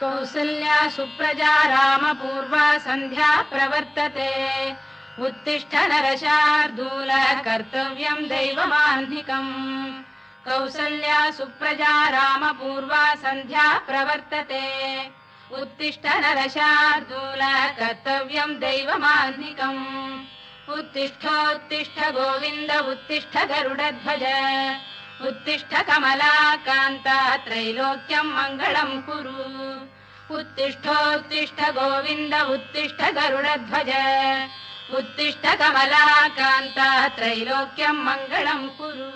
कौसल्या सुप्रजा रामपूर्वा संध्या प्रवर्तते उत्तिष्ठ नरशार्दूल कर्तव्यं दैवमान्धिकम् कौसल्या सुप्रजा रामपूर्वा संध्या प्रवर्तते उत्तिष्ठ नरशार्दूल कर्तव्यं दैवमान्धिकम् उत्तिष्ठोत्तिष्ठ गोविन्द उत्तिष्ठ गरुडध्वज उत्तिष्ठ कमलाकान्ता त्रैलोक्यं मङ्गलं कुरु उत्तिष्ठोत्तिष्ठ गोविन्द उत्तिष्ठ गरुडध्वज उत्तिष्ठ कमलाकान्ता त्रैलोक्यं मङ्गलं कुरु।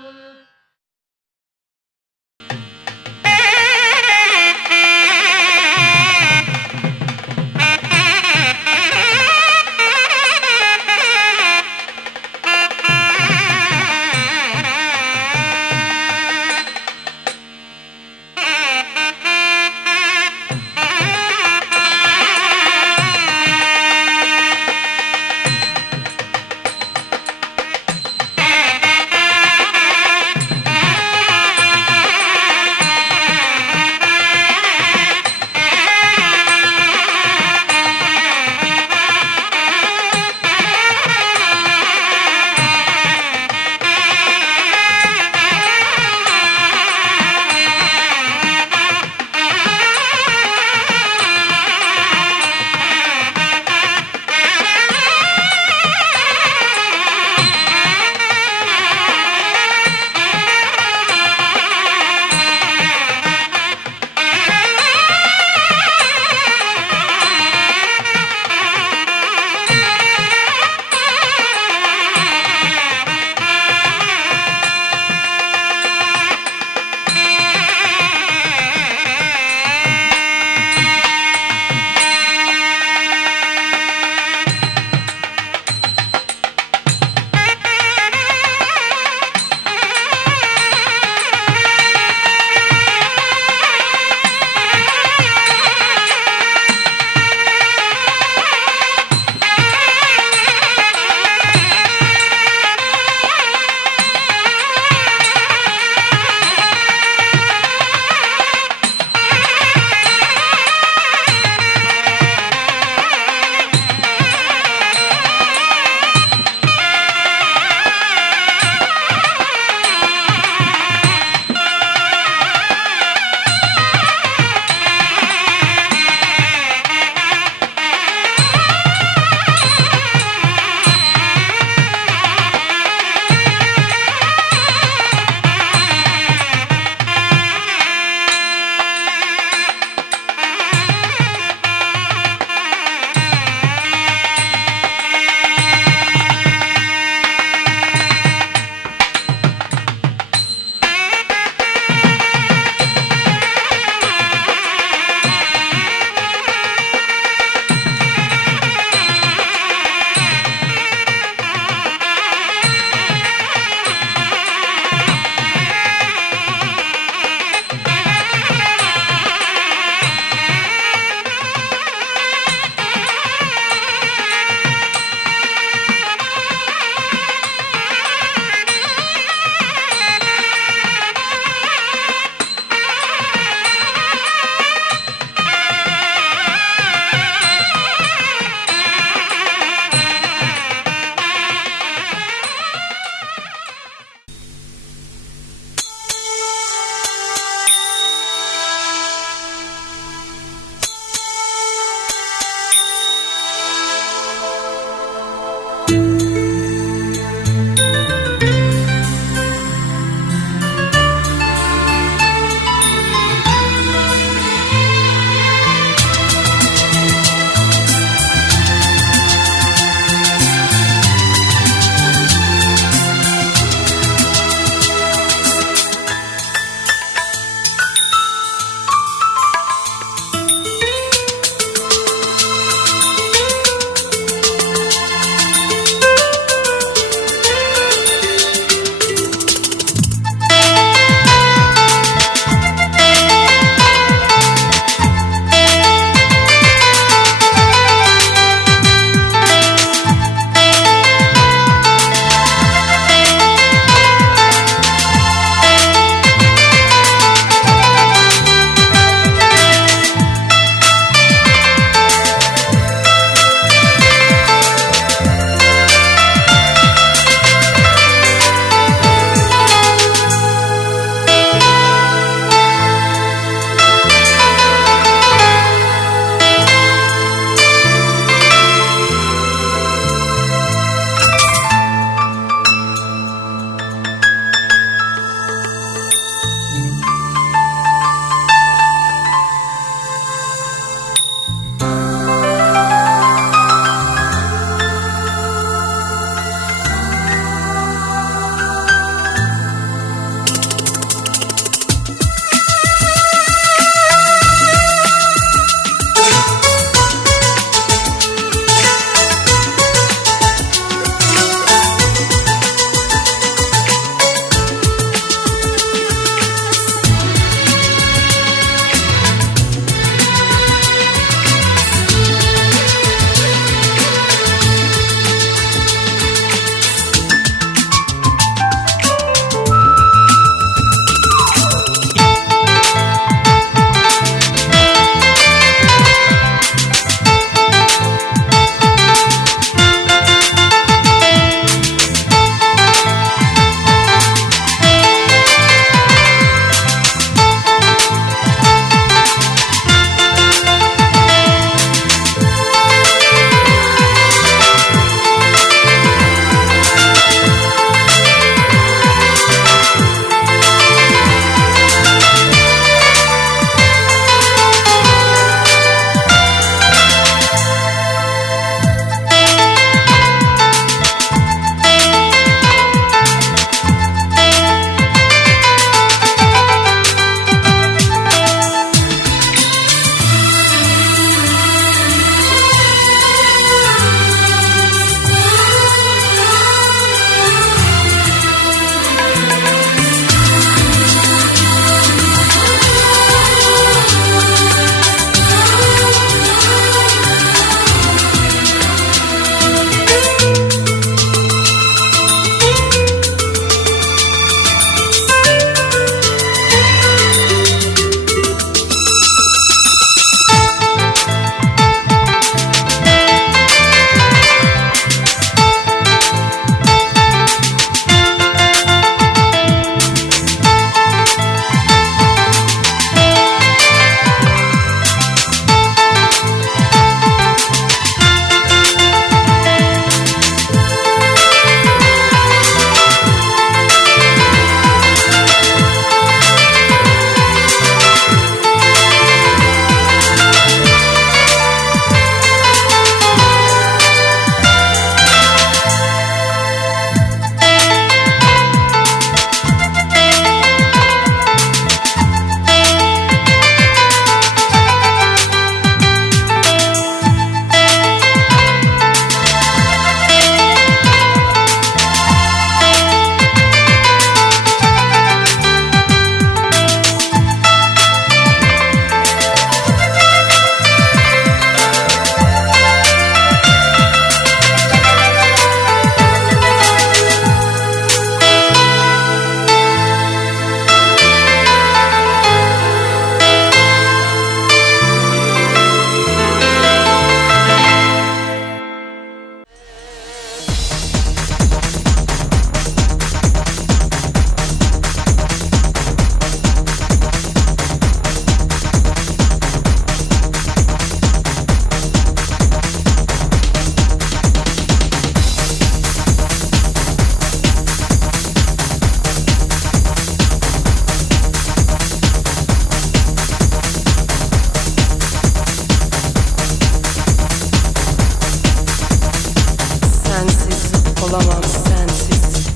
olamam sensiz.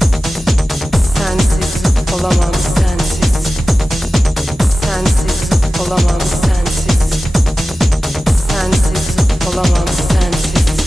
Sensiz olamam sensiz. Sensiz olamam sensiz. Sensiz olamam sensiz.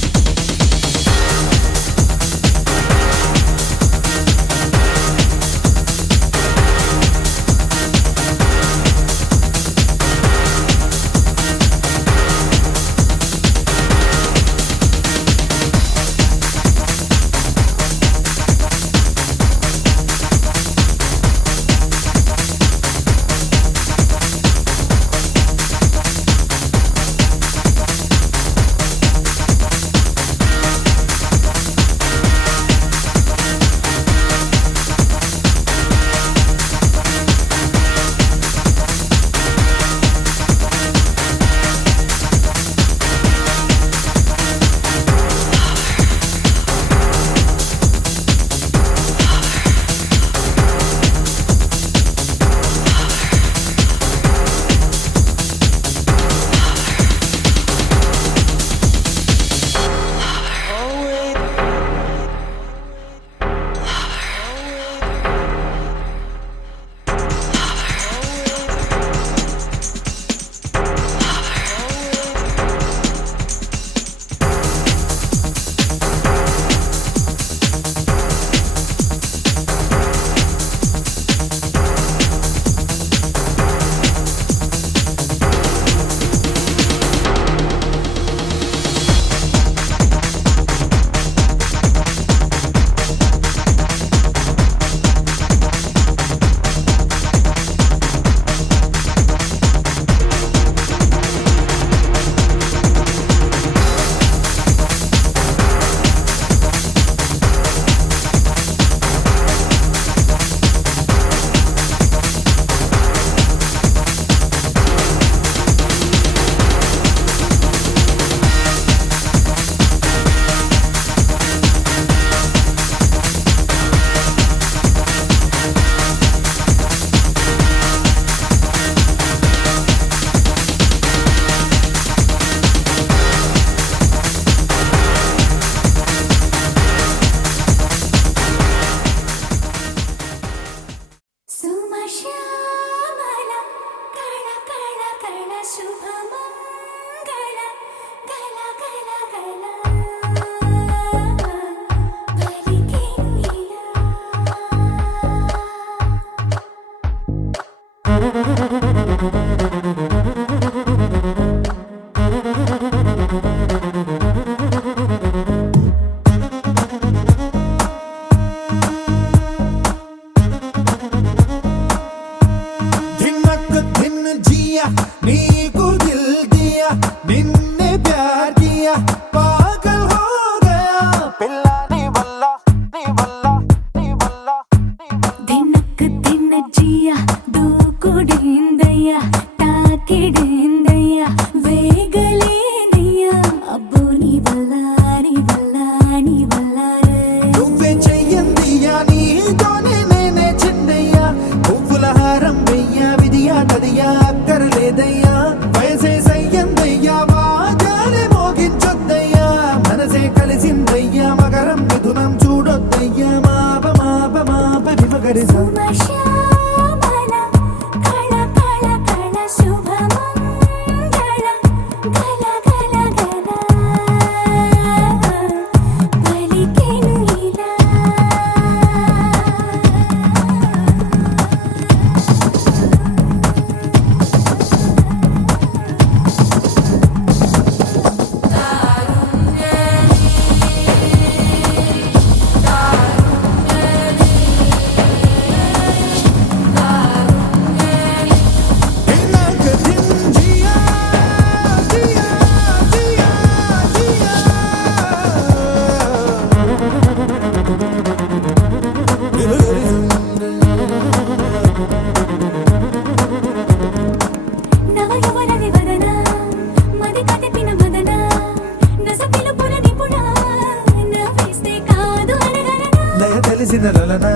తెలిసిన లలన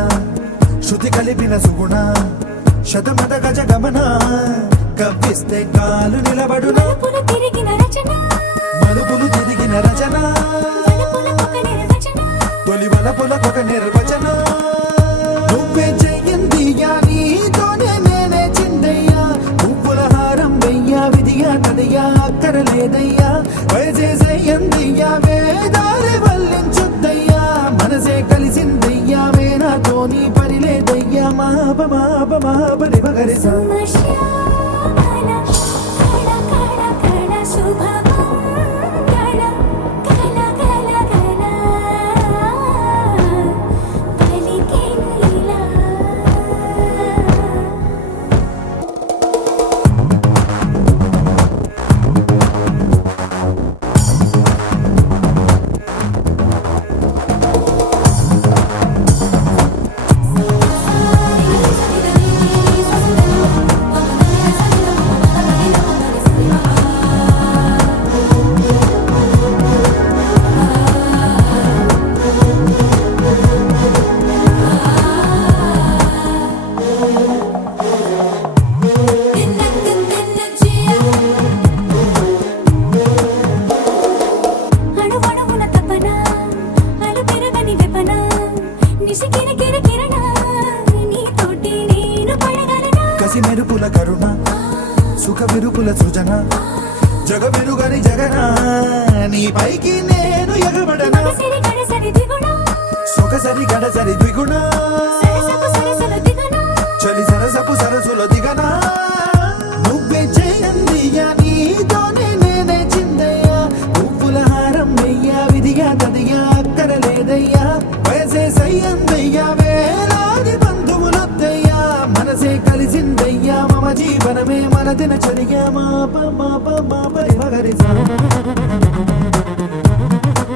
శృతి కలిపిన సుగుణ శతమద గజ గమన కవ్విస్తే కాలు నిలబడునా మలుపులు తిరిగిన రచన తొలి వలపుల అక్కరలేదయ్యా వయసేసయ్యందయ్యా వేదాలు వల్లించుద్దయ్యా మనసే కలిసిందయ్యా వేనాతో నీ పని లేదయ్యా మాప మాప మాప రిమగరిసా కసి మెరుపుల కరుణ సుఖ విరుపుల సృజన జగ వెరుగని జగన నీ పైకి నేను ఎగబడనా సొగసరి గడసరి ద్విగుణ చలి సరసపు సరసుల దిగనా నువ్వే చేయందియా నీతోనే నేనే చిందయ్యా పువ్వుల హారం వెయ్యా విధిగా తదిగా అక్కరలేదయ్యా వయసే సయ్యందయ్యా వేలాది బంధువులొద్దయ్యా మనసే కలిసిందయ్యా మమ జీవనమే మన దినచర్య మాప మాప మాప రిమగరిసా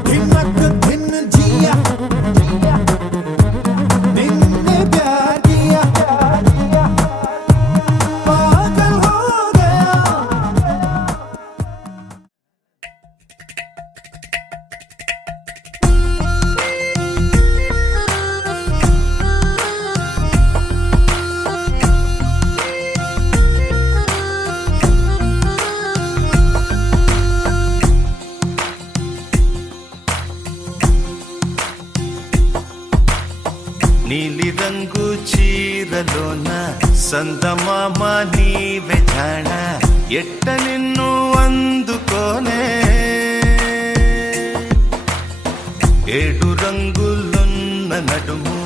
దినక్ దిన్ జియా నిన్నే ప్యార్ కియా పాగల్ హో గయా నీలి రంగు చీరలోన సందమామ నీవే జాణ ఎట్ట నిన్ను అందుకోనే ఏడు రంగులున్న నడుము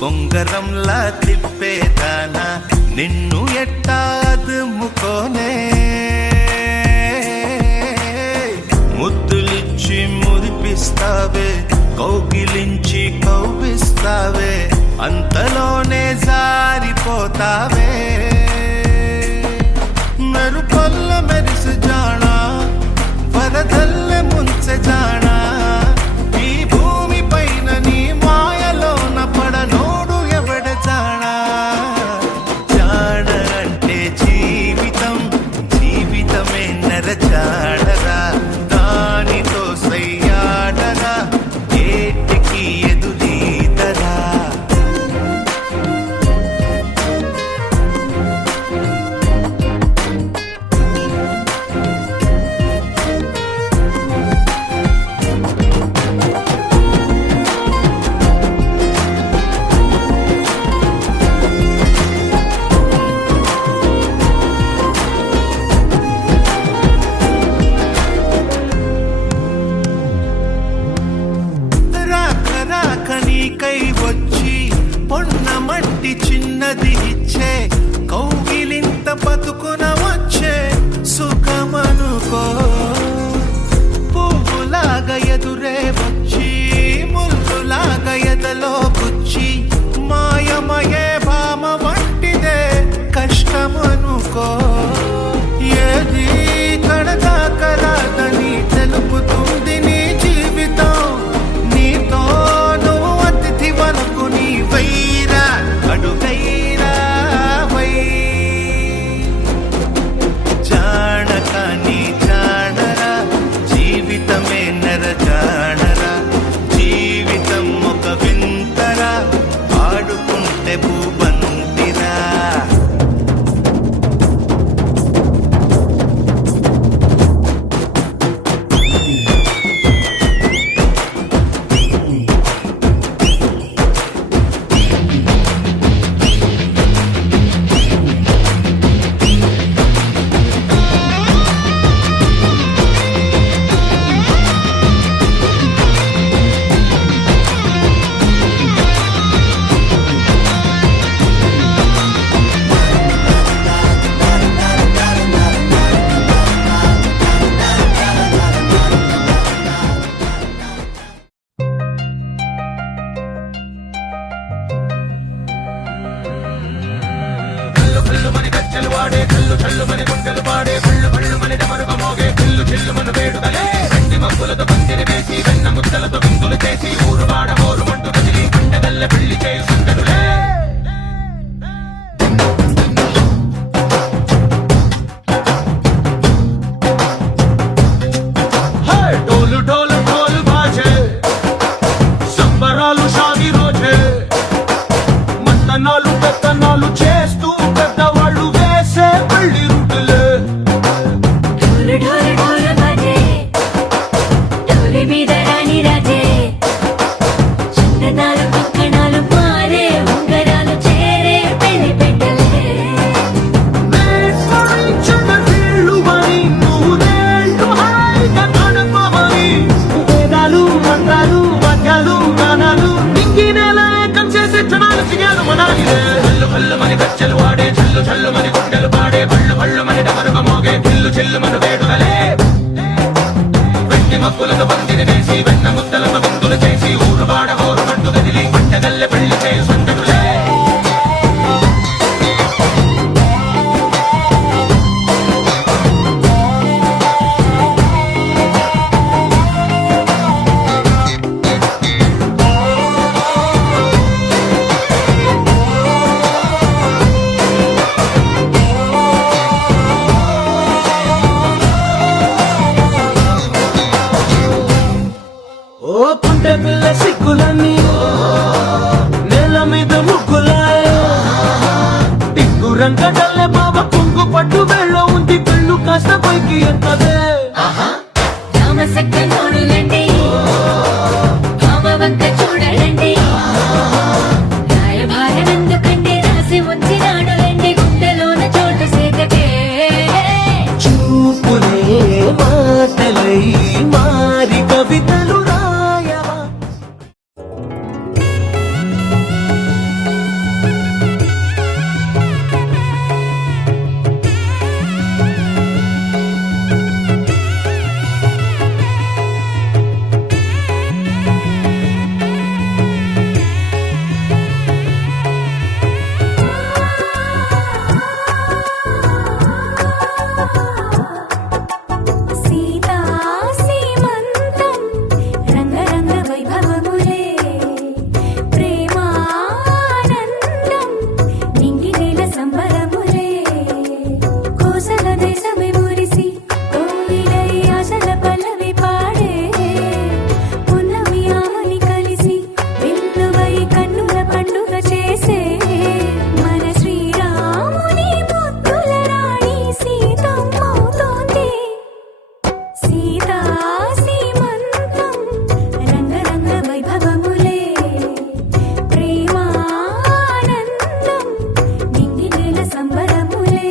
బొంగరంలా తిప్పేదానా నిన్ను ఎట్టా అదుముకోనే ముద్దులిచ్చి మురిపిస్తావే కౌగిలించి కౌగిస్తావే అంతలోనే జారిపోతావే మెరుపల్ల మెరిసి జానా వరదల్ల ముంచె జానా ఈ భూమి పైన నీ మాయలోన పడనోడు ఎవడ జానా జాన అంటే జీవితం జీవితమే నరచాడరా దానితో సయ్యాడరా ఏటికి ఎదురీదరా మక్కులకు పందిరి వేసి వెన్న ముద్దలతో విందులు చేసి ఊరువాడ హోరు పట్టు గదిలి పంటగల్లె పెళ్లి చేయు సందడులే ఓ పుంటె పిల్ల సిక్కులన్నీ నేల మీద ముగ్గులాయ టిక్కు రంగడల్లె బాబా కుంగు పట్టు వెళ్ళ ఉంది పెళ్ళు కాస్త పైకి ఎత్తదే రామసక్క నోడులండి భామవంక చూడలండి రాయభారం ఎందుకండి రాసి ఉంచినాడులండి గుండెలోన చోటు సేదకే చూపులే మాటలై మారి కవితలు రాయవా సీతా సీమంతం రంగరంగ వైభవములే ప్రేమానందం నింగి నేల సంబరములే కోసల దేశమే మురిసి కోయిలై ఆశల పల్లవి పాడే పున్నమి ఆమని కలిసి వెల్లువై కన్నుల పండుగ చేసే మన శ్రీరాముని ముద్దుల రాణి సీతమ్మవుతోంది సీతా సీమంతం రంగరంగ వైభవములే ప్రేమానందం నింగి నేల సంబరములే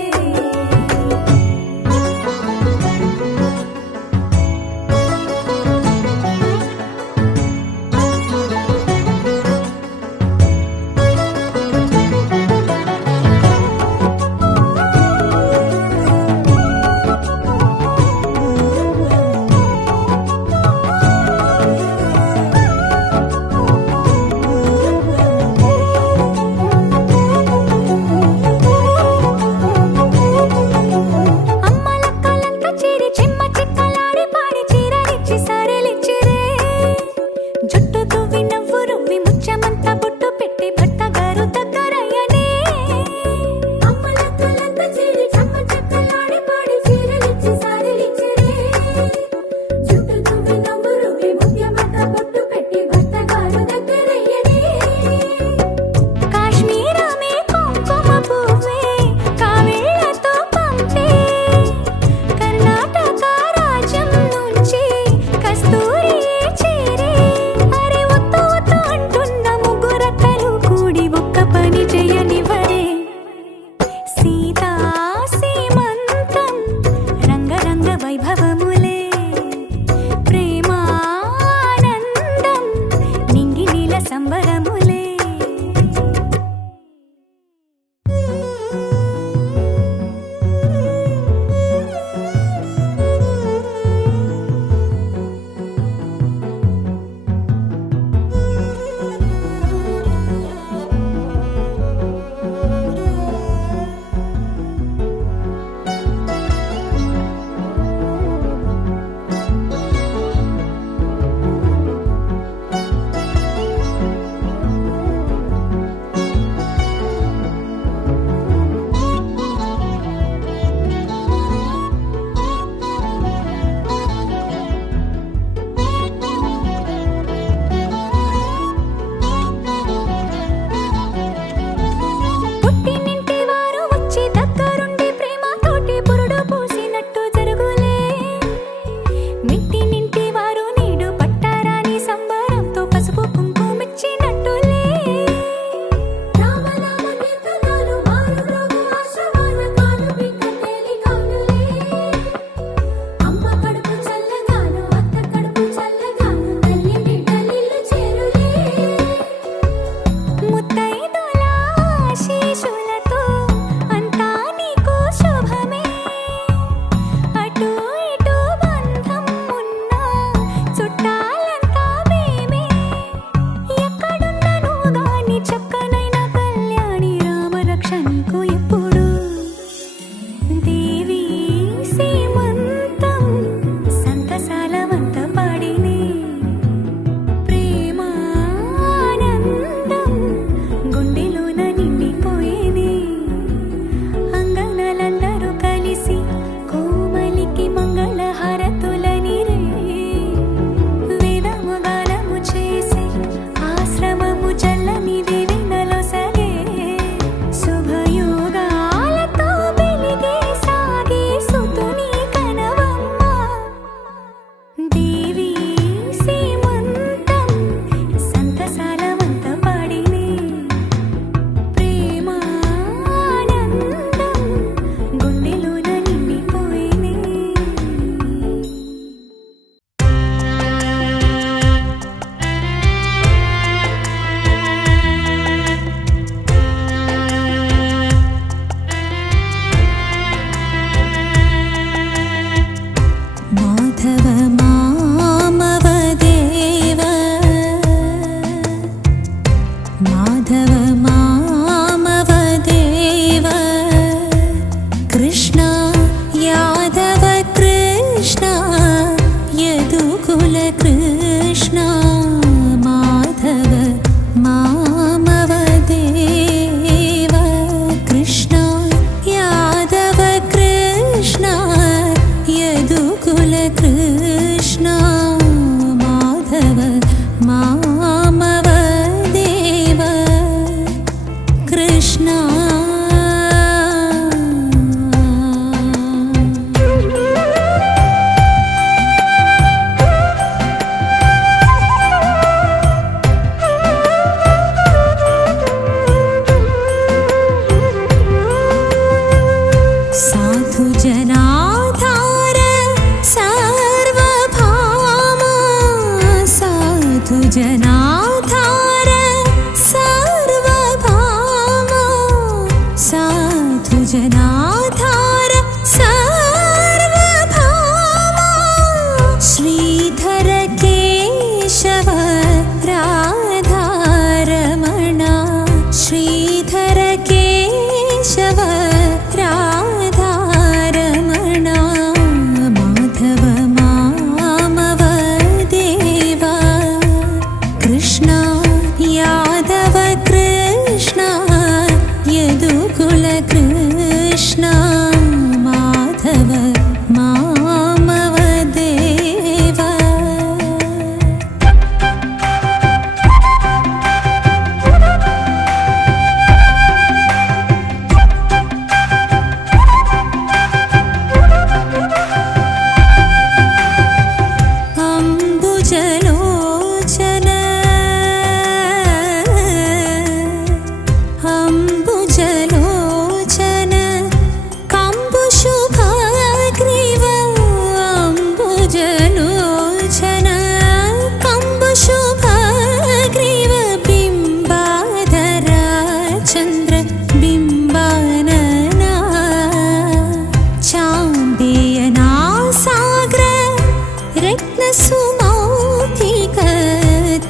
रत्नसुमौक्तिक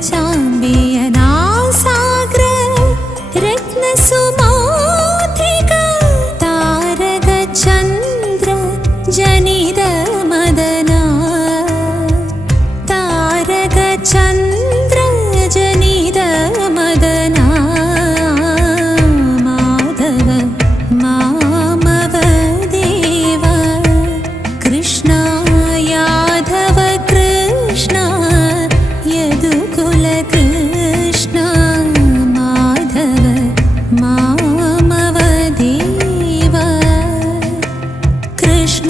चाम्बियनासाग्र रत्नसुमौक्तिक तारक चन्द्र जनित मदना तारक चन्द्र जनित मदना माधव मामव देव कृष्ण यादव कृष्ण यदुकुल कृष्ण माधव मामव देव कृष्ण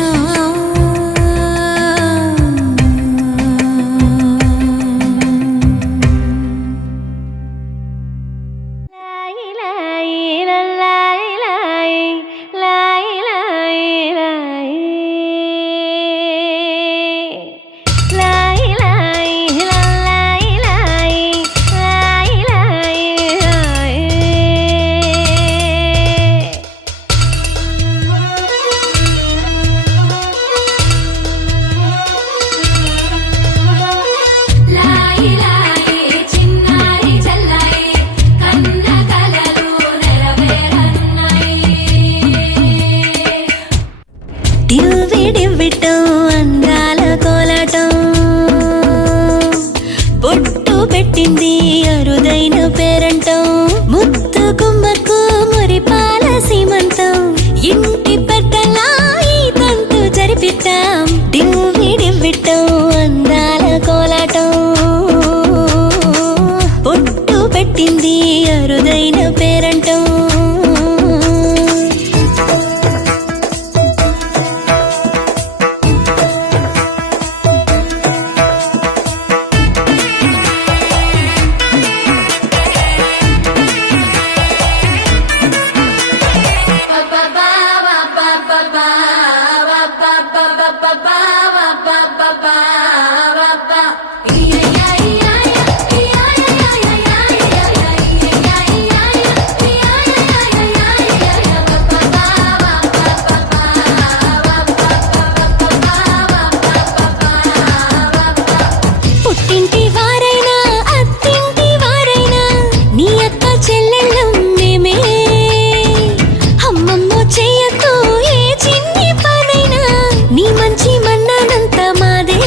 అందాల కోలాటం బొట్టు పెట్టింది అరుదైన పేరంటం ముత్తు గుమ్మకు మురిపాల సీమంతం ఇంటి పెద్దలా ఈ తంతు జరిపిద్దాం డివ్విడివ్విటం అందాల కోలాటం బొట్టు పెట్టింది అరుదైన పేరంటం పుట్టింటి వారైనా అత్తింటి వారైనా నీ అక్క చెల్లెళ్ళం మేమే అమ్మమ్మో చెయ్యకు ఏ చిన్ని పనైనా నీ మంచి మన్నానంత మాదే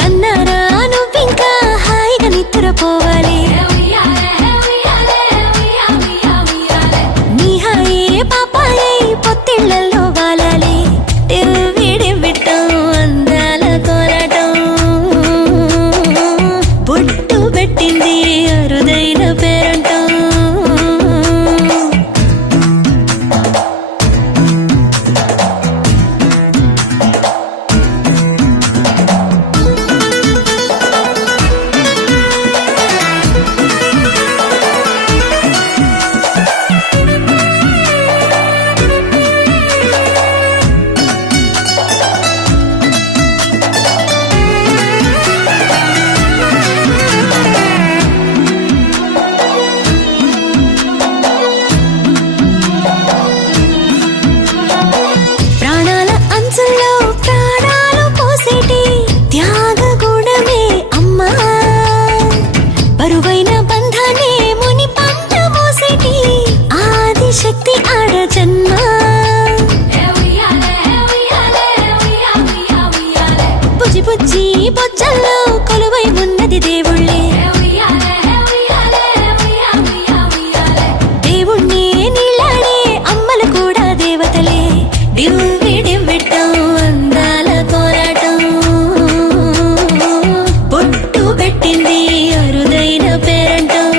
కన్నారా నువ్వింకా హాయిగా నిద్రపోవాలి నీ హాయే పాపాయే పొత్తిళ్లలో వాలాలి విడివిటం అందాల కోలాటం బొట్టు పెట్టింది అరుదైన పేరంటం ప్రాణాల అంచుల్లో ప్రాణాలు పోసేటి త్యాగగుణమే అమ్మా బరువైన బంధాన్ని ముని పంట మోసేటి ఆదిశక్తి ఆడ జన్మ బుజ్జి బుజ్జి బొజ్జల్లో కొలువై ఉన్నది దేవుళ్ళే దేవుణ్ణి నీళ్ళాడే అమ్మలు కూడా దేవతలే డివ్విడివ్విటం అందాల కోలాటం బొట్టు పెట్టింది అరుదైన పేరంటం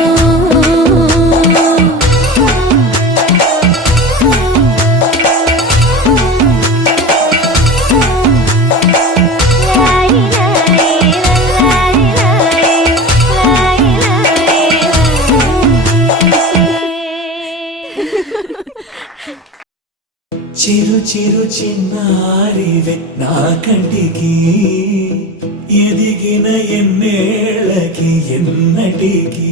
చిరు చిరు చిన్నారివే నా కంటికి ఎదిగిన ఎన్నేళ్ళకి ఎన్నటికి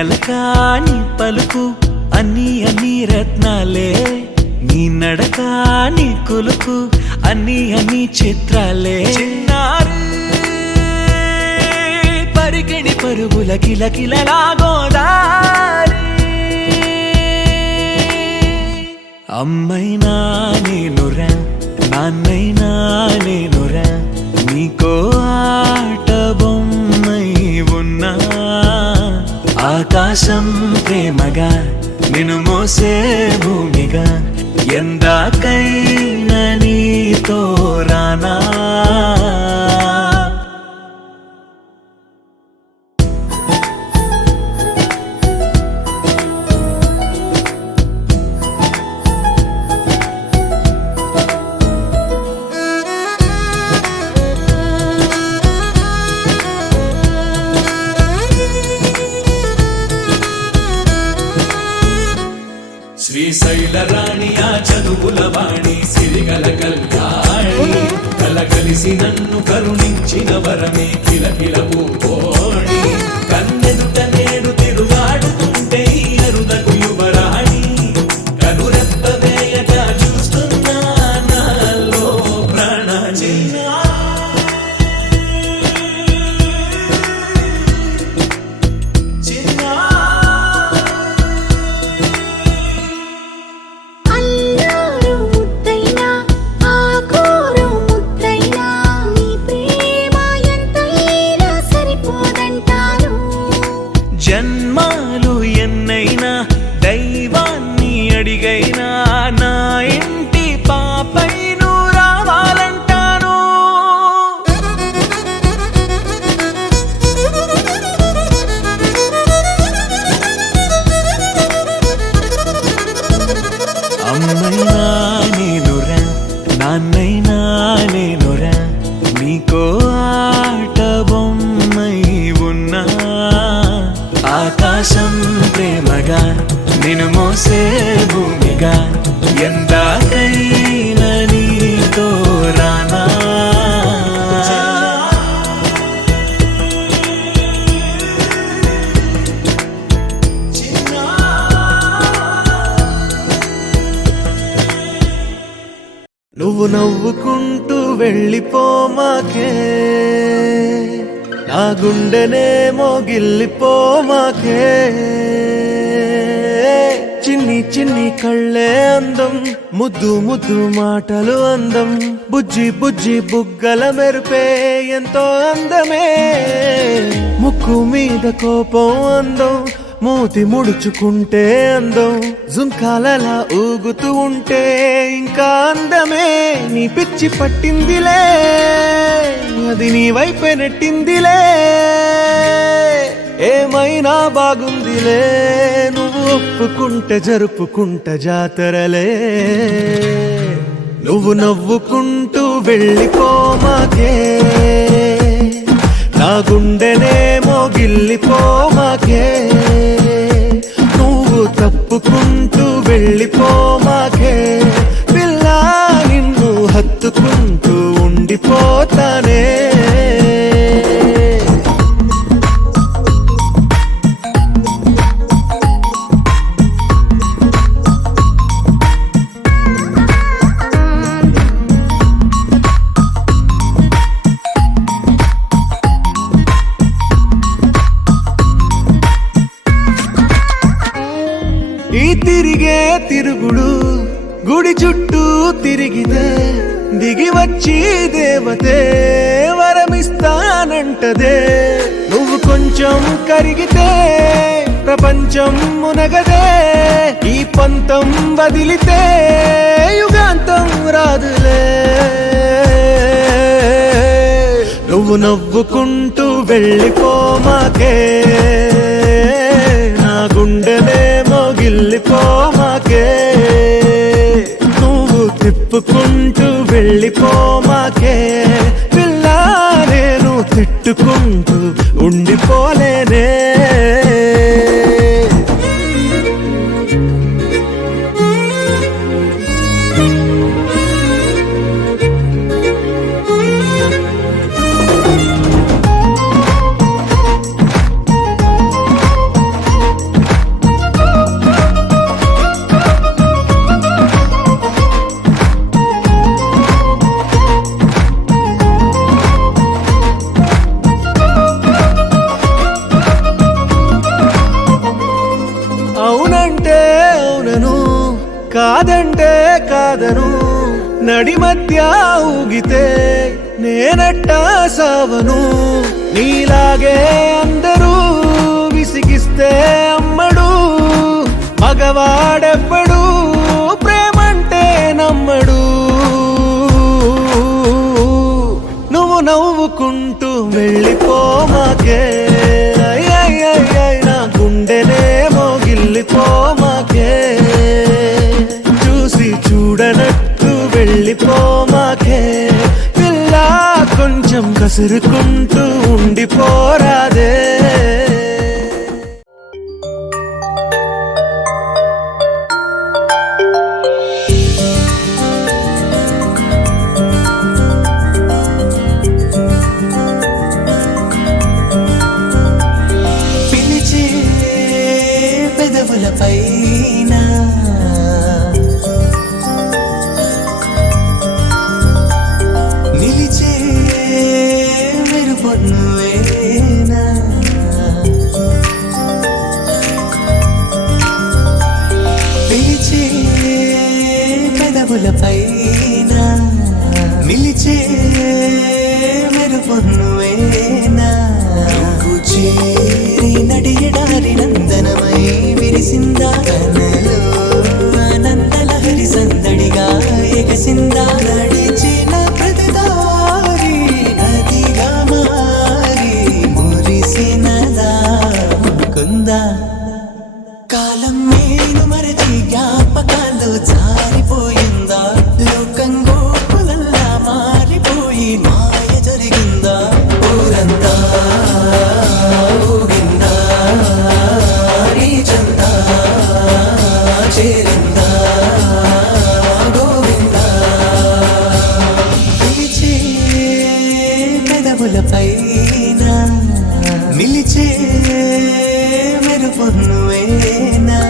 అలకాని పలుకు అన్ని రత్నాలే, నీ నడక నీ కులుకు అన్ని చిత్రాలే. చిన్నారి పరికిణి పరుగుల కిలకిలలా గోదారి, అమ్మైనా నేనురా నాన్నైనా నేనురా, నీకో ఆట బొమ్మై ఉన్నా. ఆకాశం ప్రేమగా నిన్ను మోసే భూమిగా, ఎందాకైనా నీతో రానా. శ్రీశైల రాణి ఆ చదువుల వాణి, సిరిగల కళ్యాణి, కలగలిసి నన్ను కరుణించిన వరమే కిలకిల పూకోణి. కన్నెదుట నేడు తిరుగాడుతుంటే ఈ అరుదకు యువరాణి, కనురెప్ప వేయగా చూస్తున్నా నాలో ప్రాణ. అల్లారు ముద్దైనా ఆకోరు ముద్దైనా, నీ ప్రేమ ఎంతైనా సరిపోదంటాను. జన్మాలు ఎన్నైనా దైవాన్ని అడిగైనా, నా ఇంటి పాపై నువ్వు రావాలంటాను. అమ్మైనా నేనురా నాన్నైనా నేనురా, నీకో ఆట బొమ్మై ఉన్నా. ఆకాశం ప్రేమగా నిన్ను మోసే భూమిగా, ఎందాకైనా నీతో రానా. నువ్వు నవ్వుకుంటూ వెళ్ళిపోమాకే, నా గుండెనేమో గిల్లిపోమాకే. చిన్ని చిన్ని కళ్ళే అందం, ముద్దు ముద్దు మాటలు అందం, బుజ్జి బుజ్జి బుగ్గల మెరుపే ఎంతో అందమే. ముక్కు మీద కోపం అందం, మూతి ముడుచుకుంటే అందం, జుంకాలలా ఊగుతూ ఉంటే ఇంకా అందమే. నీ పిచ్చి పట్టిందిలే, అది నీ వైపే నెట్టిందిలే. ఏమైనా బాగుందిలే, నువ్వు ఒప్పుకుంటే జరుపుకుంట జాతరలే. నువ్వు నవ్వుకుంటూ వెళ్ళిపోమాకే, నా గుండెనేమో గిల్లిపోమాకే. నువ్వు తప్పుకుంటూ వెళ్ళిపోమాకే, పిల్ల నిన్ను హత్తుకుంటూ ఉండిపోతానే. ఈ తిరిగే తిరుగుడు గుడి చుట్టూ తిరిగితే, దిగి వచ్చి దేవతే వరమిస్తానంటదే. నువ్వు కొంచెం కరిగితే ప్రపంచం మునగదే, ఈ పంతం వదిలితే యుగాంతం రాదులే. నువ్వు నవ్వుకుంటూ వెళ్ళిపోమాకే, నా గుండెనేమో గిల్లిపోమాకే. నువ్వు తిప్పుకుంటూ వెళ్ళిపోమాకే, పిల్ల నేను తిట్టుకుంటూ ఉండిపోలేనే. అవునంటే అవునను, కాదంటే కాదను, నడి మధ్య ఊగితే నేనట్టా సావను. నీలాగే అందరూ విసిగిస్తే అమ్మడు, మగవాడెవ్వడు ప్రేమంటే నమ్మడు. నువ్వు నవ్వుకుంటూ వెళ్ళిపోమాకే, నా గుండెనేమో గిల్లిపోమాకే. చూసి చూడనట్టు వెళ్ళిపోమాకే పిల్ల, కొంచెం కసురుకుంటూ ఉండిపోరాదే. పిలిచే పెదవులపైన నిలిచే మెరుపు నువ్వేనా. పిలిచే పెదవులపైన నిలిచే మెరుపు నువ్వేనా. నువ్వు చేరి నడియడారి నందనమై విరిసిందా కనలో ఆనందలహరి సందడిగా ఎగసిందా. నడిచిన ప్రతిదారి నదిగా మారి మురిసినదా ముకుందా. కాలం నేను మరచి జ్ఞాపకాల్లో జారిపోయిందా. లోకం గోపులల్లా మారిపోయి మాయ జరిగిందా. ఊరంతా ఊగిందా, నీ చందా చేరిందా గోవిందా. పిలిచే పెదవులపైన నిలిచే మెరుపు నువ్వేనా.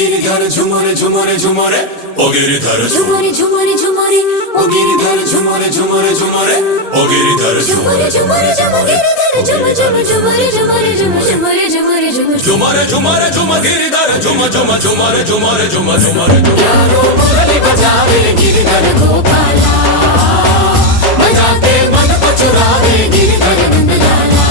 गिरिधर झुमरे झुमरे झुमरे ओ गिरिधर झुमरे झुमरे झुमरे ओ गिरिधर झुमरे झुमरे झुमरे ओ गिरिधर झुमरे झुमरे झुमरे झुमरे झुमरे झुमरे झुमरे झुमरे झुमरे झुमरे झुम गिरिधर झुम झुम झुमरे झुमरे झुम झुमरे यारो मुरली बजावे गिरिधर गोपाला बजाते मन को चुरावे गिरिधर नंदलाला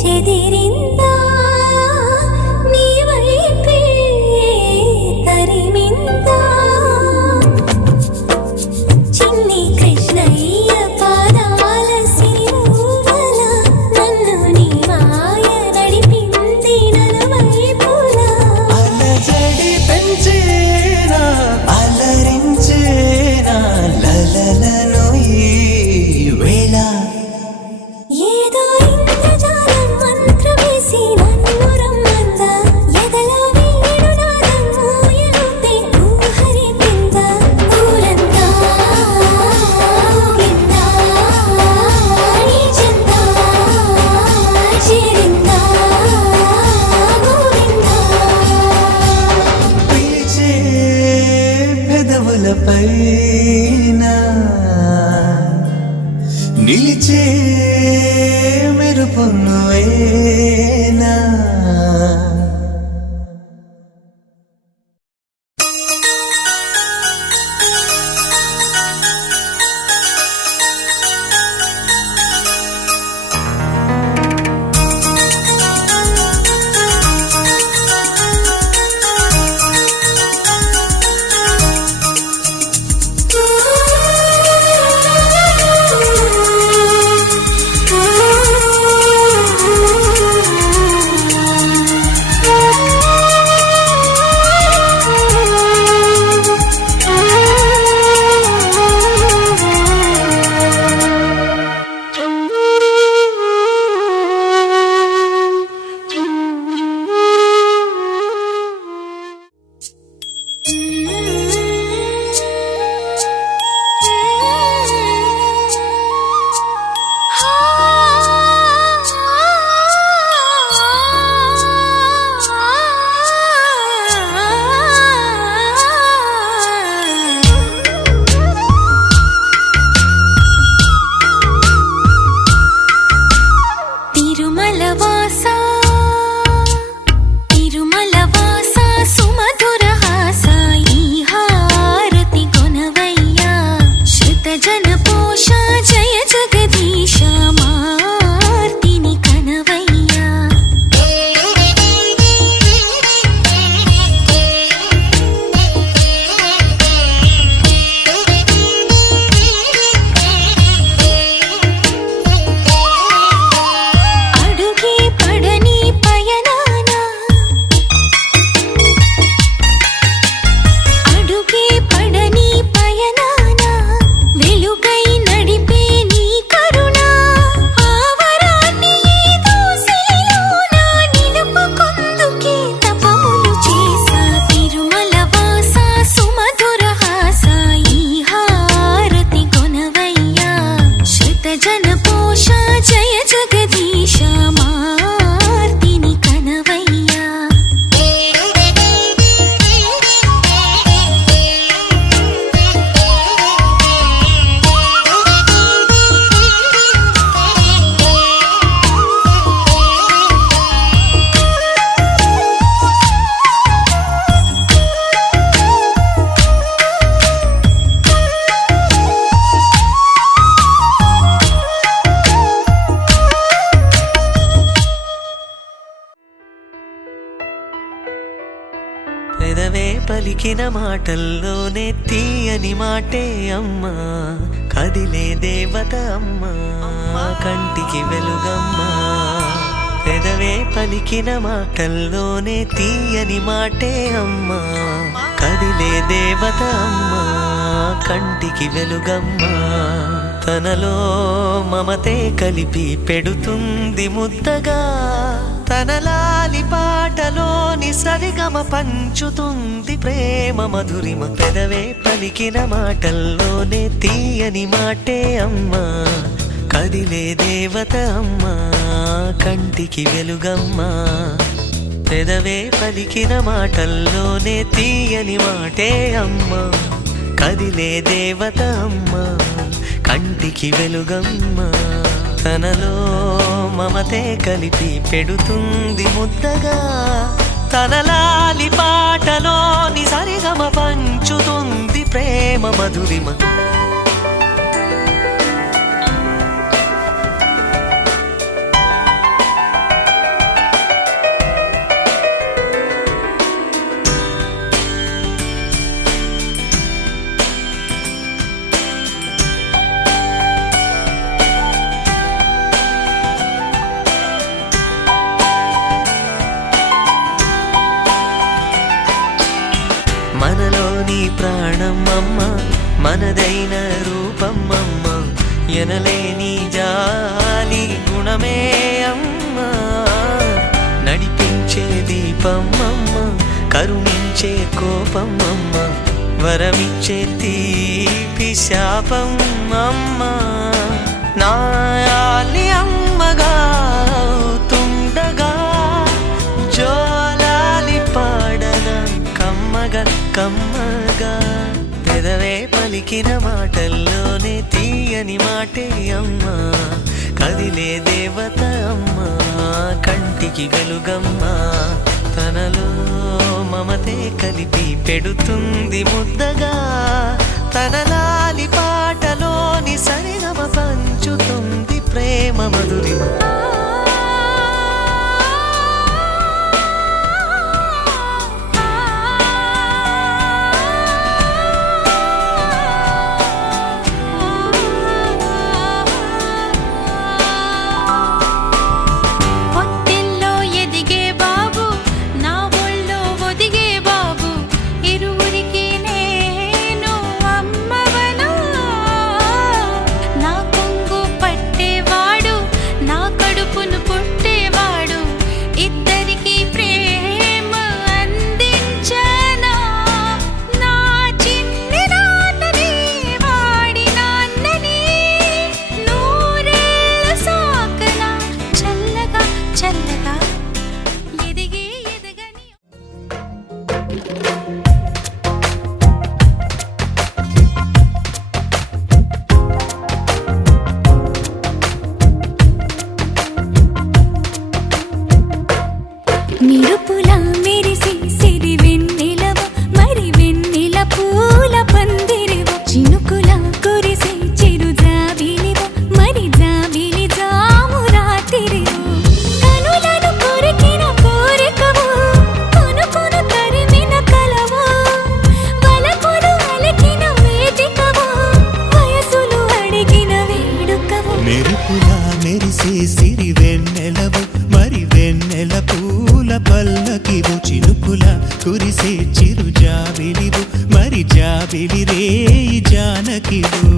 చెదిరిందా నీ వైపే తరి నిలిచే మెరుపు నువ్వేనా పెదవే పలికిన మాటల్లోనే తీయని మాటే అమ్మా కదిలే దేవత అమ్మా కంటికి వెలుగమ్మా పెదవే పలికిన మాటల్లోనే తీయని మాటే అమ్మా కదిలే దేవత అమ్మా కంటికి వెలుగమ్మా తనలో మమతే కలిపి పెడుతుంది ముద్దగా తన లాలి పాటలోని సరిగమ పంచుతుంది ప్రేమ మధురిమ పెదవే పలికిన మాటల్లోనే తీయని మాటే అమ్మా కదిలే దేవత అమ్మా కంటికి వెలుగమ్మా పెదవే పలికిన మాటల్లోనే తీయని మాటే అమ్మా కదిలే దేవత అమ్మా కంటికి వెలుగమ్మా తనలో మమతే కలిపి పెడుతుంది ముద్దగా తన లాలి పాటలోని సరిగమ పంచుతుంది ప్రేమ మధురిమ మనలోని ప్రాణమమ్మ మనదైన రూపమమ్మ ఎనలేని జాలి గుణమే అమ్మ నడిపించే దీపమమ్మ కరుణించే కోపమమ్మ వరమిచ్చే తీపి శాపమమ్మ నాయాలి అమ్మగా తుండగా జోలాలి పాడన కమ్మగా పెదవే పలికిన మాటల్లోనే తీయ తీయని మాటే అమ్మా కదిలే దేవత అమ్మా కంటికి వెలుగమ్మా తనలో మమతే కలిపి పెడుతుంది ముద్దగా తన లాలి పాటలోని సరిగమ పంచుతుంది ప్రేమ మధురిమ పొట్టెల్లో ఎదిగే బాబు నా ఒళ్ళో ఒదిగే బాబు ఇరువురికి నేను అమ్మవనా నా కొంగు పట్టేవాడు నా కడుపును పుట్టేవాడు ఇద్దరికి ప్రేమ అందించనా నా చిన్ని నాన్నని వాడి నాన్నని నూరేళ్ళు సాకనా చల్లగా చల్లగా ఎదిగి ఎదగని నిరుపులా మెరిసి సిరి వెన్నెలవ మరి వెన్నెల పూల పందిరివ చినుకులా కురిసి చిరు జాబిలివ మరి జాబిలి జాము రాత్రివ కనులను కొరికిన కోరికవు కొనుకొను తరిమిన కలవు వలపులు అలికిన వేదికవు వయసులు అడిగిన వేడుకవు మెరుపులా మెరిసే సిరి వెన్నెలవు మరి వెన్నెల పూల పల్లకివు చినుకుల కురిసే చిరు జాబిలివు మరి జాబిలి రేయి జానకివు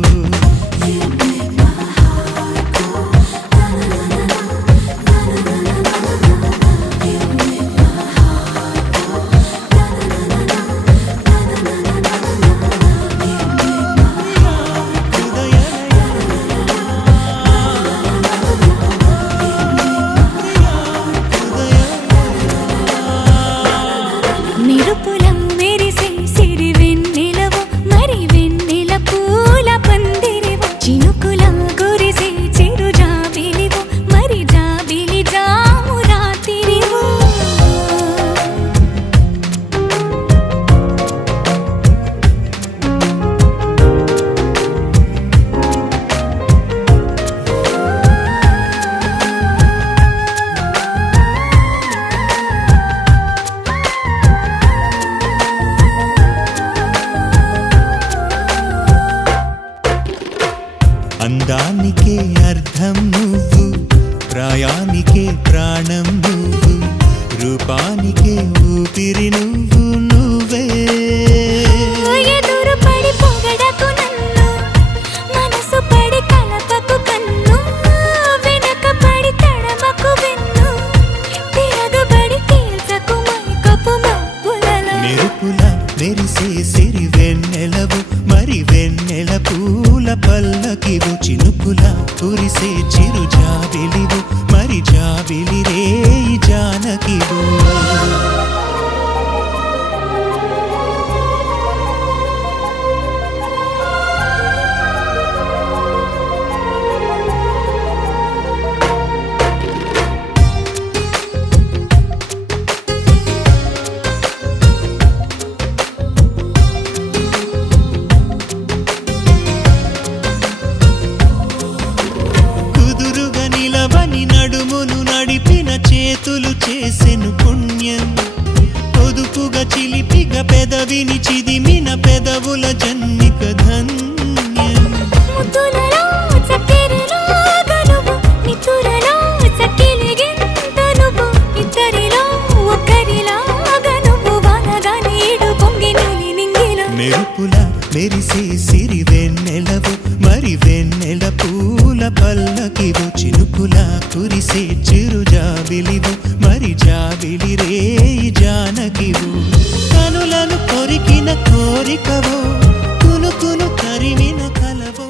నిరుపుల మెరిసే సిరి వెన్నెలవు మరి వెన్నెల పూల పందిరివు చినుకుల గురిసే చిరు జాబిలివు మరి జాబిలి జాము రాత్రివు అందానికే అర్థం నువ్వు ప్రాయానికే ప్రాణం నువ్వు రూపానికే ఊపిరి నువ్వు నువ్వే ఎదురు పడి పొగడకు నన్ను మనసు పడి కలపకు కన్ను వెనక పడి తడమకు వెన్ను తిరగబడి తేల్చకు మైకపు మబ్బులలో మెరుపుల మెరిసే సిరి వెన్నెలవు మరి వెన్నెల పూల పల్లకివు చినుకుల కురిసే చిరు జాబిలివు మరి జాబిలి రేయి జానకివు కుదురుగా నిలవని నడుములు నడిపిన చేతులు చేసెను పుణ్యం పొదుపుగా చిలిపిగా పెదవిని చిదిమిన పెదవుల జన్మిక ధన్యం ముద్దులలో చక్కెరలో గనువు నితురలో చక్కిలిగింత నువ్వు ఇద్దరిలో ఒక్కరిలా గనువు వానగా నీడు పొంగి నీలి నింగిలో మెరుపుల మెరిసే సిరి వెన్నెలవు మరి వెన్నెల పూల పల్లకివు చినుకుల కురిసే చిరు జాబిలివు మరి జాబిలి రేయి జానకివు కనులను కొరికిన కోరికవో కునుకును తరిమిన కలవో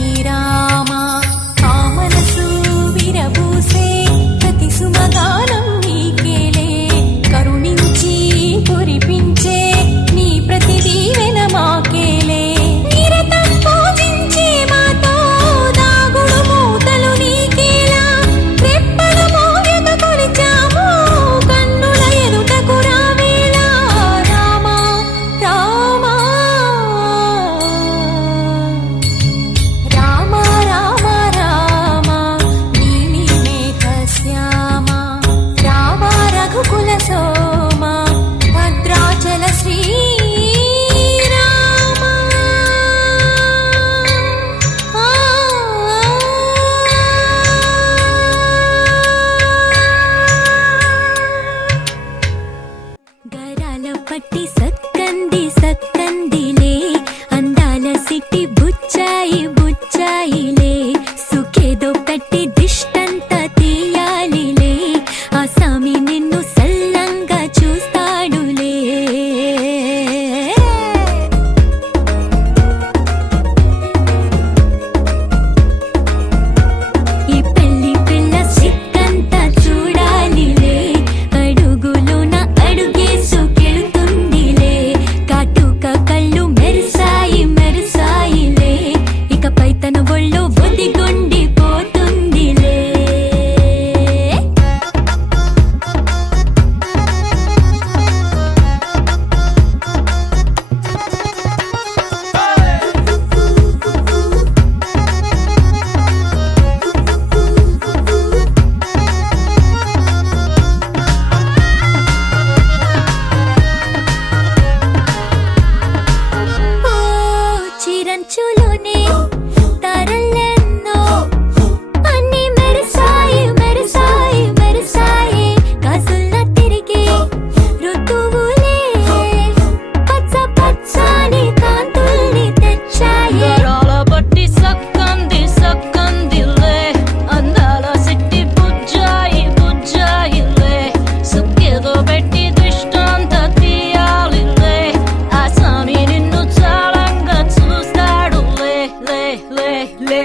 శ్రీరామ ఆ మనసు విరబూసే ప్రతి సుమగానం నీకేలే కరుణించి కురిపించే నీ ప్రతి దీవెన మాకేలే నిరతం పూజించే మాతో దాగుడు మూతలు నీకేలా రెప్పలు మోయక కొలిచాము కన్నుల ఎదుటకు రావేలా రామ రామ రామ రామ రామ నీలి మేఘ శ్యామ రామ రఘుకుల సోమ భద్రాచల శ్రీరామ గరాల పట్టి సక్కంది సక్కందిలే అందాల సిట్టి బుచ్చాయి బుచ్చాయిలే సుఖేదో కట్టి దిష్టంత తీయాలిలే ఆ సామి నిన్ను సల్లంగా చూస్తాడులే ఈ పెళ్లి పిల్ల సిక్కంతా చూడాలిలే అడుగులోన అడుగేసుకెళుతుందిలే కాటుక కళ్ళు మెరిసాయి మెరిసాయిలే ఇకపై తన ఒళ్ళు ఒదిగొండిపోతుందిలే ఓ చిరంచులోనే తారలెన్నో అన్ని మెరిసాయి మెరిసాయి మెరిసాయి కాసుల తిరిగి ఋతువులే పచ్చ పచ్చని కాంతుల్ని తెచ్చాయి గరాల పట్టి సక్కంది సక్కందిలే అందాల సిట్టి బుజ్జాయి బుజ్జాయిలే సుక్కేదో పెట్టి దృష్టాంత తీయాలిలే ఆ స్వామి నిన్ను చాలంగా చూస్తాడు లే లే లే లే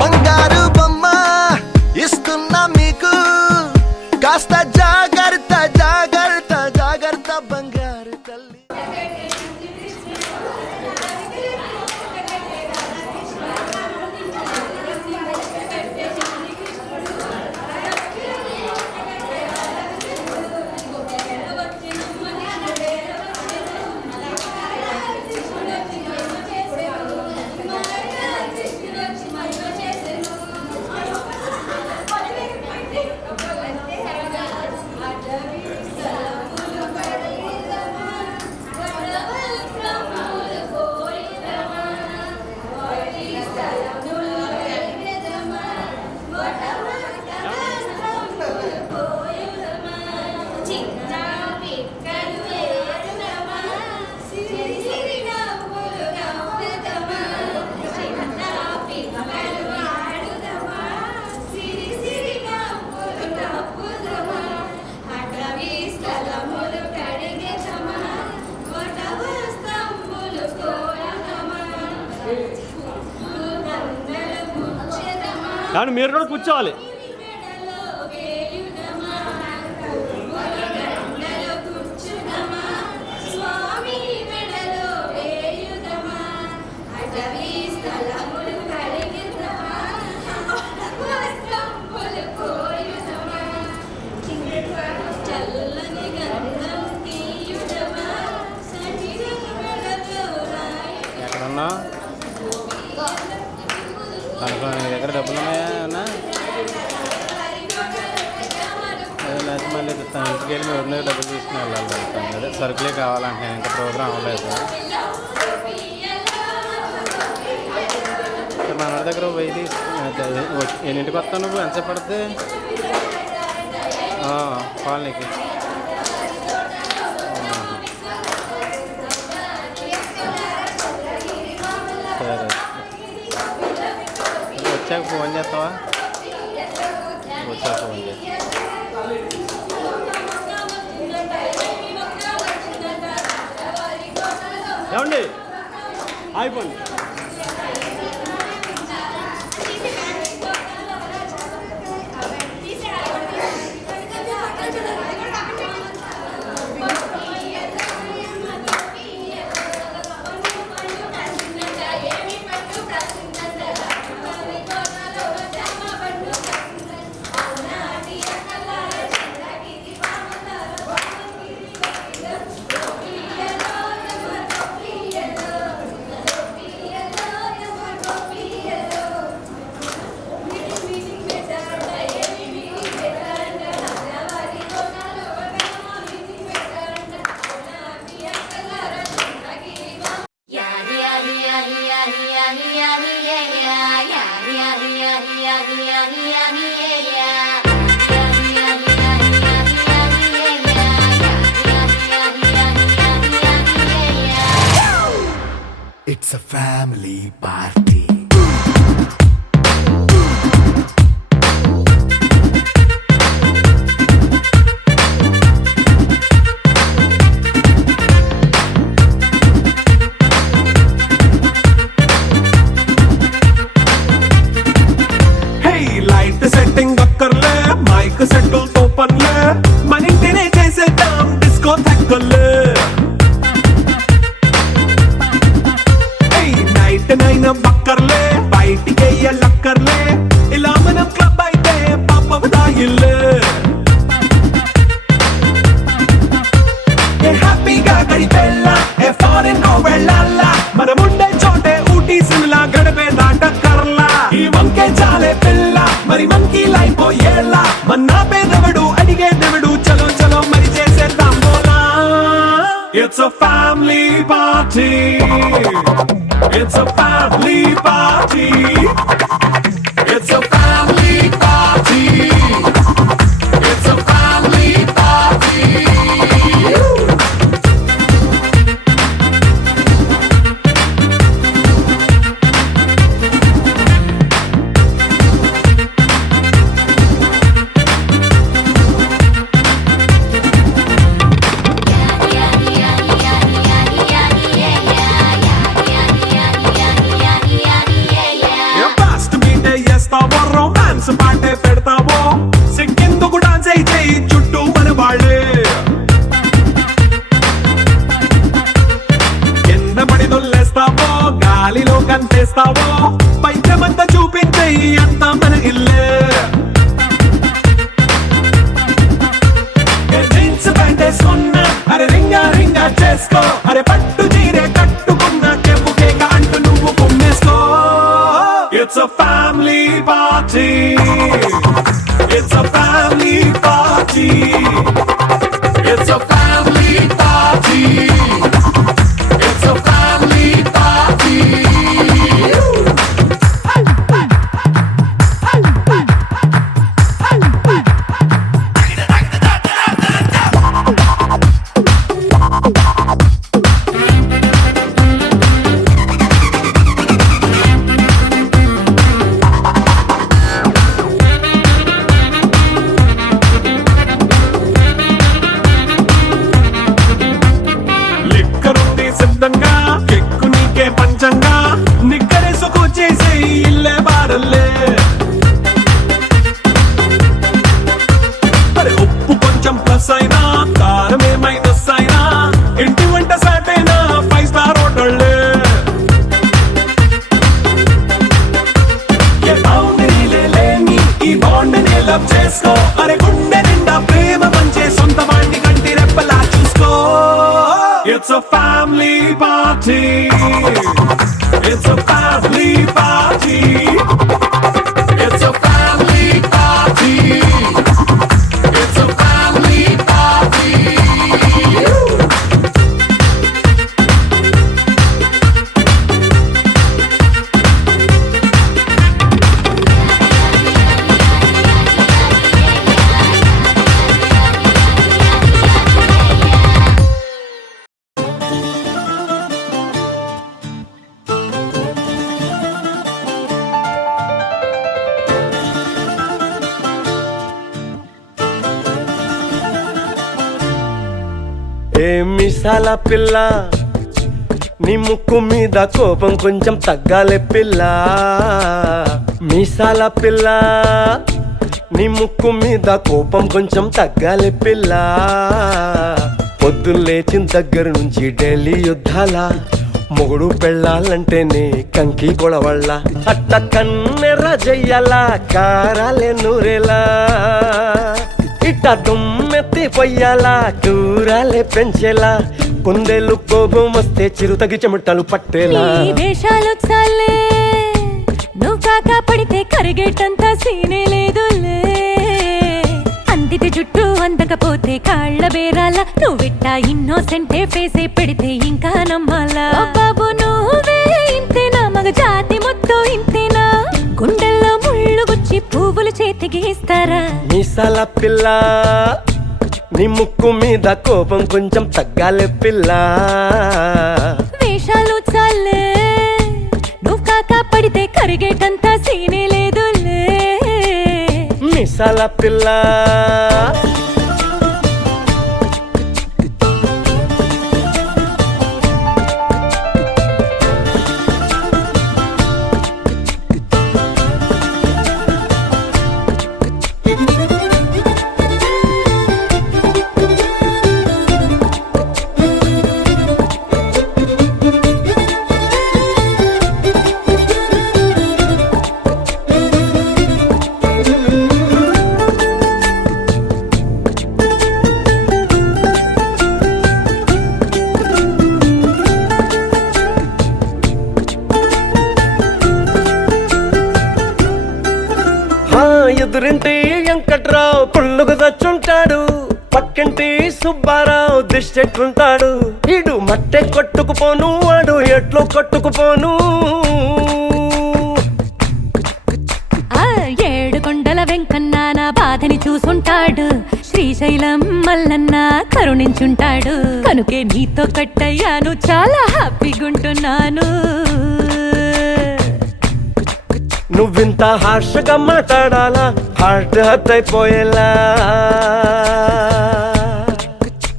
బంగారు బొమ్మ ఇస్తున్నా మీకు కాస్త జాగ్రత్త జాగ్రత్త జాగ్రత్త బంగారు తల్లి కానీ మీరు కూడా కూర్చోవాలి. ఎక్కడన్నా నీ దగ్గర డబ్బులు ఉన్నాయా అన్నా? లేకపోతే మళ్ళీ తన ఇంటికి వెళ్ళి మీ ఊరిలో డబ్బులు తీసుకుని వెళ్ళాలి. అదే సరుకులే కావాలంటే ఇంకా ప్రోగ్రామ్ అవ్వలేదు. మన దగ్గర వెయ్యి తీసుకుని ఎన్నింటికి వస్తావు నువ్వు? ఎంతసేపు పడుతుంది కాలనీకి? వచ్చాక ఫోన్ చేస్తావా? వచ్చాక ఫోన్ చేస్తా. ఏమండి అయిపోండి. It's a family party. Hey, light setting అక్కర్లే, మైక్ సెట్టులతో పనులే, మన ఇంటినే చేసేద్దాం డిస్కో థెక్కలే. నైనా బక్కర్లే, బయటికి లక్కర్లే, ఇలా మనం క్లబ్ అయితే పాపం దాయిల్లే. ఏ హ్యాపీగా గడిపెళ్ళ, ఏ ఫారెన్ కో వెళ్ళాల, మనముండే చోటే ఊటీ సిమ్లా గడిపే దాటక్కర్లా. ఈ వంకే చాలే పిల్ల, మరి మంకీ లైఫ్ ఏళ్ళ, మన్నా పేదవడు అడిగే దేవుడు, చలో చలో మరి చేసేద్దాం బోలా. It's a family party. It's a family party. It's a family party. It's a family party. Romance పాటే పెడతావో, సిగ్గెందుకు డాన్స్ అయితే చుట్టూ మన వాళ్ళే. కింద పడి దొల్లేస్తావో, గాలిలో కంతేస్తావో, పైద్యమంతా చూపించే అంతా మన ఇల్లే. జీన్స్ ప్యాంటేసుకున్నా, అరే రింగా రింగా చేసుకో, అరే పట్టు చీరే కట్టుకున్న చెవు కేక అంటూ నువ్వు కుమ్మేసుకో. It's a family party. It's a family party. It's a family party. It's a family party. కెక్కు నీకే పంచంగా, నిక్కరేసుకు చేసే ఇల్లే బారల్లే. మరి ఉప్పు కొంచెం ప్లస్ అయినా, కారమే మైనస్ అయినా, ఇంటి వంట సాటైనా 5 స్టార్ హోటళ్ళే. ఏ బౌండరీలే లేని ఈ బాండ్ ని లవ్ చేసుకో, అరే గుండె నిండా ప్రేమ పంచే సొంత వాణ్ణి కంటి రెప్పలా చూసుకో. It's a family party. It's a family party. It's a family party. It's a family party. మీసాల పిల్ల నీ ముక్కు మీద కోపం కొంచెం తగ్గాలే పిల్ల మీసాల పిల్ల నీ ముక్కు మీద కోపం కొంచెం తగ్గాలే పిల్ల పొద్దున్న లేచిన దగ్గర నుంచి ఢిల్లీ యుద్ధాల మొగుడు పెళ్ళాలంటేనే కంకి కొడవళ్ళ అట్ట కన్నెర్ర జయ్యాల కారాలే నూరేలా ఇట్ట దుమ్మెత్తి పొయ్యాలా కూరాలే పెంచేలా కొందేళ్ళు కోపం వస్తే చిరుతగి చెమటలు పట్టేలా వేషాలు చాలే నువ్వు కాక పడితే కరిగేటంత సీనే లేదులే అందిటి జుట్టు అందకపోతే కాళ్ళ బేరాల నువ్విట్టా ఇన్నోసెంటే ఫేసే పెడితే ఇంకా నమ్మాలా బాబు నువ్వే ఇంతేనా మగ జాతి మొత్తం ఇంతేనా గుండెల్లో ముళ్ళు గుచ్చి పువ్వులు చేతికి ఇస్తారా మీసాల పిల్ల నీ ముక్కు మీద కోపం కొంచెం తగ్గాలే పిల్ల వేషాలు చాలే నువ్వు కాక పడితే కరిగేటంత సీనే లేదులే మీసాల పిల్ల ఎదురింటి వెంకట్రావు పుల్లుకు తెచ్చుంటాడు పక్కింటి సుబ్బారావు దిష్టెట్లుంటాడు ఇడు మట్టె కొట్టుకుపోను వాడు ఎట్లో కొట్టుకుపోను ఏడు కొండల వెంకన్న నా బాధని చూసుంటాడు శ్రీశైలం మల్లన్న కరుణించుంటాడు కనుకే నీతో కట్టయ్యాను చాలా హ్యాపీగుంటున్నాను నువ్వింత హార్షగా మాట్లాడాలా హార్ట్ హర్ట్ అయిపోయేలా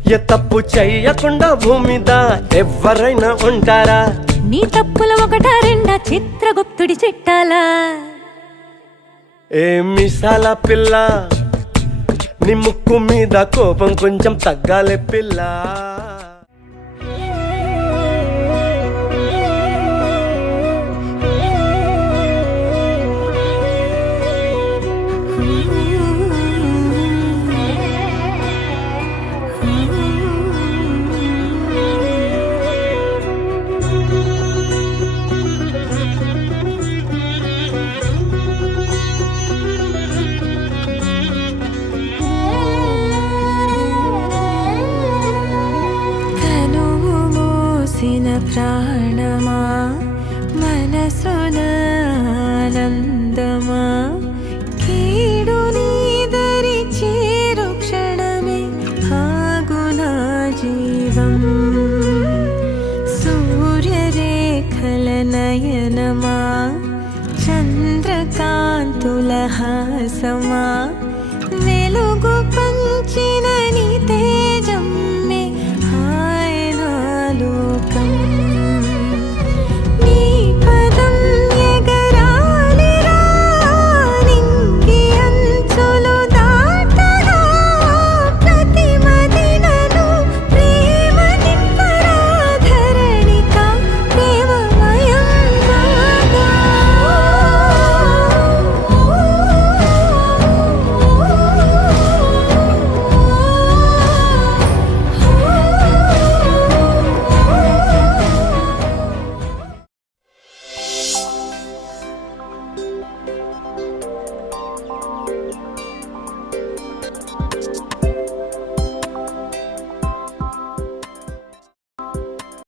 ఏ తప్పు చెయ్యకుండా భూమిద ఎవరైనా ఉంటారా నీ తప్పులు ఒకటా రెండా చిత్రగుప్తుడి చిట్టాలా ఏ మీసాల పిల్ల నీ ముక్కు మీద కోపం కొంచెం తగ్గాలే పిల్ల ప్రాణమా మనసున ఆనందమా కీడు నీదరి చేరు క్షణమే ఆగునా జీవం సూర్యరేఖల నయనమా చంద్రకాంతుల హాసమా వెలుగు పంచిన నీ తేజ